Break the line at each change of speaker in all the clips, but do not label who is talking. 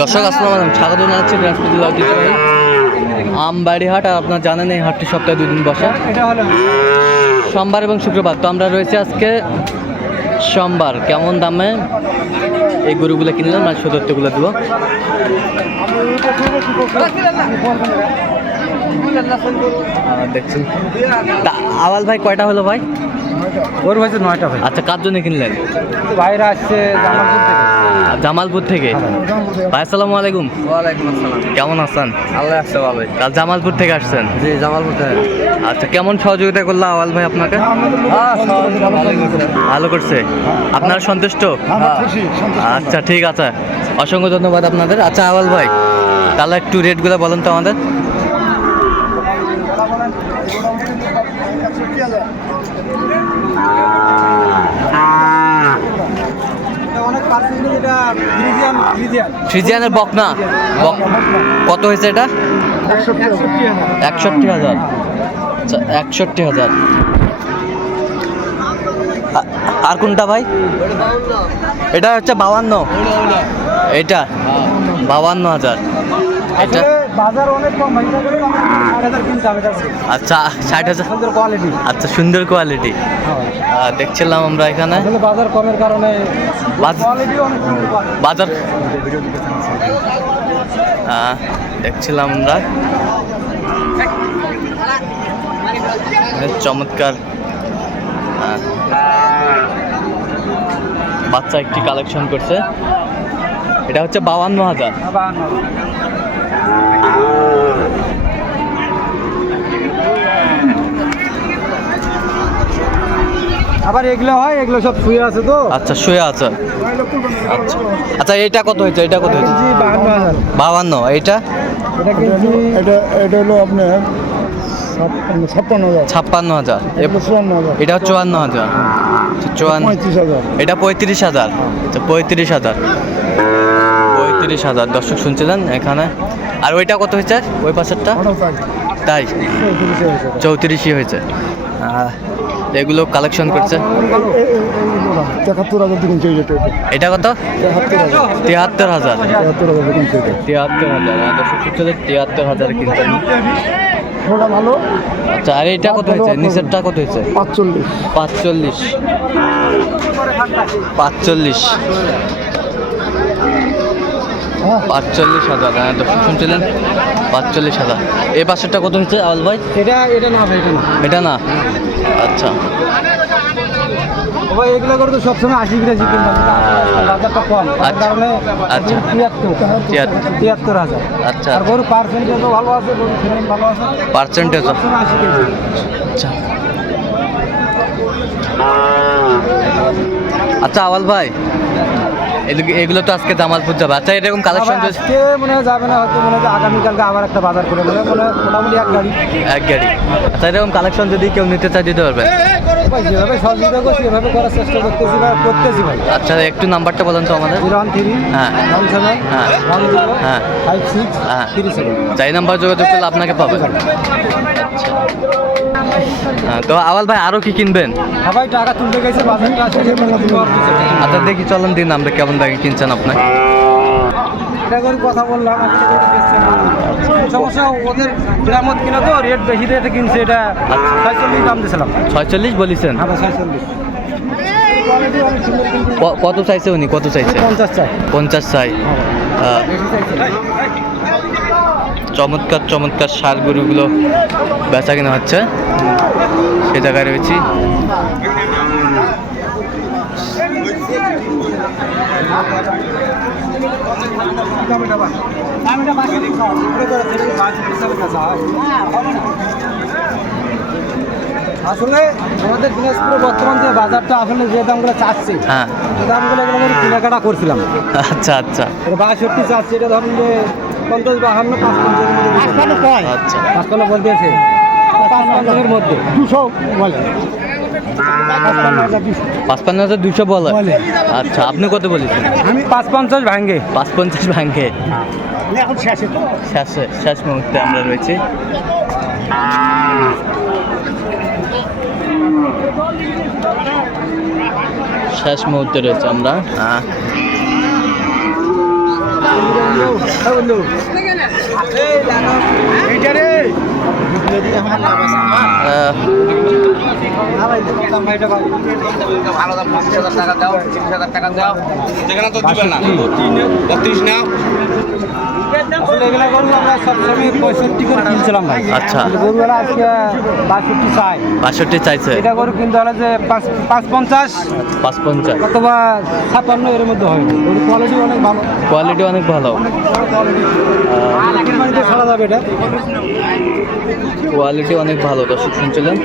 দর্শক, আসসালাম স্বাগত জানাচ্ছি বৃহস্পতি ঐতিহ্যবাহী আমবাড়ি হাট আর আপনার জানেন এই হাটটি সপ্তাহে দুই দিন বসে। সোমবার এবং শুক্রবার। তো আমরা রয়েছে আজকে সোমবার। কেমন দামে এই গরুগুলো কিনলাম? মানে সদত্বগুলো দেবো। দেখছেন। আওয়াল ভাই, কয়টা হলো ভাই?
ওর হয়েছে নয়টা ভাই।
আচ্ছা কার জন্য কিনলেন?
বাইরে আসছে জামালপুর থেকে।
জামালপুর থেকে? ভাই আসসালামু আলাইকুম।
ওয়ালাইকুম আসসালাম।
কেমন আছেন?
আল্লাহ আসতে পাবে
কাল জামালপুর থেকে আসছেন?
জি জামালপুর থেকে।
আচ্ছা কেমন সহযোগিতা করল আওয়াল ভাই আপনাকে? ভালো করছে। আপনারা সন্তুষ্ট? আচ্ছা ঠিক আছে। অসংখ্য ধন্যবাদ আপনাদের। আচ্ছা আওয়াল ভাই তাহলে একটু রেটগুলো বলেন তো আমাদের
অনেক পার্সেন্ট এটা ফ্রিজিয়ান ফ্রিজিয়ান
ফ্রিজিয়ানের বকনা। কত হয়েছে এটা?
একষট্টি হাজার।
একষট্টি হাজার আচ্ছা একষট্টি হাজার। আর কোনটা ভাই? এটা হচ্ছে বাবান্ন এটা বাবান্ন হাজার। এটা
বাজার অনেক কম ভাই
আচ্ছা ষাট হাজার?
সুন্দর কোয়ালিটি
আচ্ছা সুন্দর কোয়ালিটি দেখছিলাম আমরা এখানে।
বাজার কমের কারণে।
বাজার দেখছিলাম আমরা। বেশ চমৎকার। বাচ্চা একটি কালেকশন করছে। এটা হচ্ছে বাউান্ন হাজার।
আবার এগুলো হয় এগুলো সব শুয়ে আছে তো?
আচ্ছা শুয়ে আছে। আচ্ছা। আচ্ছা এটা কত হয়েছে? এটা কত হয়েছে?
বাহান্ন
এইটা?
এটা
এটা এটা হলো আপনার ছাপ্পান্ন হাজার।
ছাপ্পান্ন হাজার।
এটা চুয়ান্ন হাজার।
এটা চুয়ান্ন হাজার। আচ্ছা,
পঁয়ত্রিশ হাজার।
এটা পঁয়ত্রিশ হাজার। আচ্ছা পঁয়ত্রিশ হাজার। পঁয়ত্রিশ হাজার। দর্শক শুনছিলেন এখানে। আর ওইটা কত হয়েছে? ওই পাশেরটা?
তাই?
চৌত্রিশই হয়েছে। এগুলো কালেকশন করছে। এটা কত? তিয়াত্তর হাজার। তিয়াত্তর হাজার। দর্শক শুনছিলেন তিয়াত্তর হাজার কিনতেন
ওটা ভালো
আচ্ছা আর এটা কত হয়েছে? নিচেরটা কত হয়েছে?
পাঁচচল্লিশ।
পাঁচচল্লিশ। পাঁচচল্লিশ।
হ্যাঁ
পাঁচচল্লিশ হাজার হ্যাঁ দর্শক শুনছিলেন? পাঁচচল্লিশ হাজার। এই পাশেরটা কত হচ্ছে আওয়াল ভাই?
এটা এটা না ভাই এটা না।
আচ্ছা।
ভাই এগুলো করে তো সবসময় আশি বিরাশি কিনতাম বাজারটা কম। তার
আচ্ছা।
কারণে
আচ্ছা।
তিয়াত্তর
তিয়াত্তর।
তিয়াত্তর হাজার।
আচ্ছা
আর গরু পার্সেন্টেজও ভালো আছে গরু ভালো আছে।
পার্সেন্টেজ
আশি
আচ্ছা। আচ্ছা আওয়াল ভাই। এগুলো- তো আজকে জামালপুর যাবে আচ্ছা এরকম কালেকশন
আজকে মনে হয় যাবে না হয়তো মনে হয় আগামীকালকে আবার একটা বাজার করে মনে হয় মোটামুটি এক গাড়ি
এক গাড়ি আচ্ছা এরকম কালেকশন যদি কেউ নিতে চায় দিতে পারবে
যেভাবে সহযোগিতা করছি এভাবে করার চেষ্টা করতেছি বা করতেছি ভাই
আচ্ছা একটু নাম্বারটা বলেন তো আমাদের
জিরো ওয়ান থ্রি
হ্যাঁ।
ওয়ান সেভেন
হ্যাঁ।
ওয়ান জিরো
হ্যাঁ।
ফাইভ সিক্স
হ্যাঁ।
থ্রি সেভেন
চাই নাম্বার যোগাযোগ করলে আপনাকে পাবে হ্যাঁ, তো আওয়াল ভাই আরও কি কিনবেন
টাকা তুলতে গেছে।
আচ্ছা দেখি চলেন দিন আমরা কেমন দাগে কিনছেন
করে কথা বললাম। সমস্যা ওদের গ্রামত কিনা তো রেট বেশি রেটে কিনছে এটা ছয়চল্লিশ দাম দিয়েছিলাম।
ছয়চল্লিশ বলেছেন?
হ্যাঁ ছয়চল্লিশ।
কত চাইছে উনি? কত চাইছে?
পঞ্চাশ চাই।
পঞ্চাশ চাই। চমৎকার চমৎকার সার গরুগুলো বেচা কেনা হচ্ছে। সে জায়গায় রয়েছি।
আসলে আমাদের দিনাজপুরে বর্তমান যে বাজারটা আসলে যে দামগুলো চাচ্ছি
হ্যাঁ।
দামগুলো এগুলো আমি কেনাকাটা করছিলাম।
আচ্ছা আচ্ছা।
বাষট্টি চাচ্ছি এটা ধরুন যে পঞ্চাশ বাহান্ন পাঁচ পঞ্চাশ
আচ্ছা।
পাঁচপান্ন বলতেছে পাঁচ পঞ্চাশের মধ্যে। দুশো বলে। পাঁচপান্ন হাজার দুশো।
বলে।
বলে।
আচ্ছা আপনি কত বলেছেন?
আমি পাঁচ পঞ্চাশ ভাঙ্গে।
পাঁচ পঞ্চাশ ভাঙ্গে
এখন শেষে
শেষে শেষ মুহূর্তে আমরা রয়েছি। শেষ মুহূর্তে রয়েছে আমরা।
ভালো দাম হাজার টাকা দাও হাজার টাকা দাও। যেখানে তো দিবে না। বত্রিশ নাও।
এগুলা গরু আমরা সবসময় পঁয়ষট্টি করে কিনছিলাম ভাই।
আচ্ছা।
গরুগুলা আজকে বাষট্টি চাই
বাষট্টি চাইছে।
এটা গরু কিনতে হলে যে পাঁচ পাঁচ পঞ্চাশ।
পাঁচ পঞ্চাশ
অথবা ছাপান্ন এর মধ্যে হয়। গরু কোয়ালিটি অনেক ভালো।
কোয়ালিটি অনেক ভালো।
ছাড়া যাবে এটা?
কোয়ালিটি অনেক ভালো দর্শক শুনছিলেন?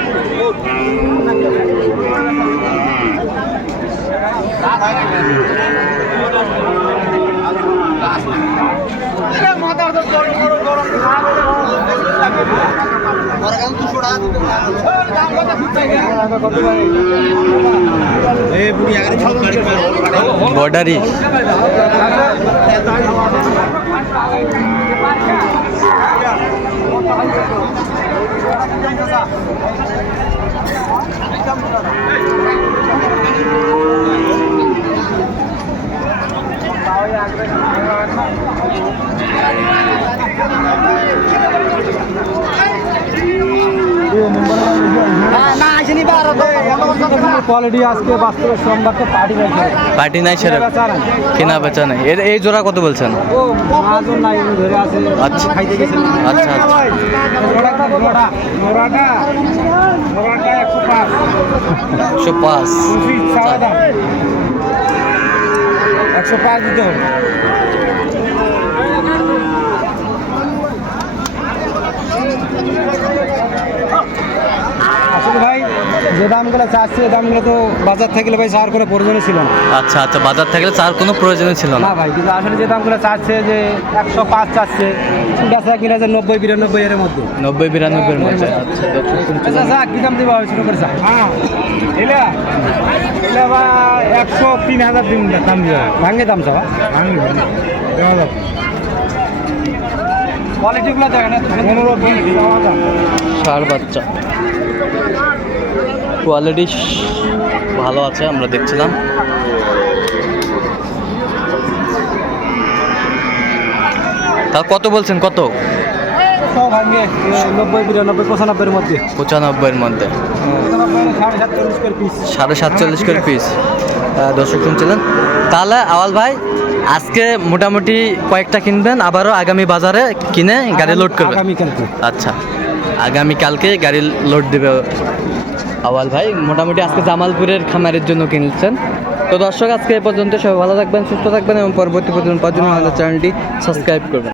বর্ডারি।
কোয়ালিটি আজকে বাস্তবে সোমবারকে পার্টি রয়েছে
পার্টি নাই সেরকম কেনা বেচা নেই। এর এই জোড়া কত বলছেন?
ও মাজন নাই ধরে আছে।
আচ্ছা।
খাইতে গেছেন
আচ্ছা আচ্ছা।
নোড়াটা একশো পাঁচ।
একশো পাঁচ।
একশো দিতে হবে আসলে ভাই যে দামগুলো চাচ্ছি এই দামগুলো তো বাজার থেকে ভাই চার করে প্রয়োজনই ছিল না।
আচ্ছা আচ্ছা বাজার থাকলে তার কোনো প্রয়োজনই ছিল না।
না ভাই কিন্তু আসলে যে দামগুলো চাচ্ছে যে একশো পাঁচ চাচ্ছে গাছা কিনা যে নব্বই বিরানব্বই এর মধ্যে।
নব্বই বিরানব্বইয়ের মধ্যে আচ্ছা দর্শক শুনছিলেন
আচ্ছা কি দাম দেওয়া হয়েছিল করে চা হ্যাঁ এলা এলা বা একশো তিন হাজার দিন দাম দেওয়া ভাঙে দাম চাওয়া ভাঙে কোয়ালিটিগুলো দেখেন পনেরো বিশ দেওয়া
বাচ্চা। কোয়ালিটি ভালো আছে আমরা দেখছিলাম। তা কত বলছেন কত?
পঁচানব্বইয়ের মধ্যে। সাড়ে সাতচল্লিশ করে পিস
দর্শক শুনছিলেন? তাহলে আওয়াল ভাই আজকে মোটামুটি কয়েকটা কিনবেন আবারও আগামী বাজারে কিনে গাড়ি লোড করবেন। আচ্ছা আগামীকালকে গাড়ি লোড দেবে আওয়াল ভাই, মোটামুটি আজকে জামালপুরের খামারের জন্য কিনছেন। তো দর্শক, আজকে এ পর্যন্ত সবাই ভালো থাকবেন, সুস্থ থাকবেন এবং পরবর্তী পর্যন্ত আমাদের চ্যানেলটি সাবস্ক্রাইব করবেন।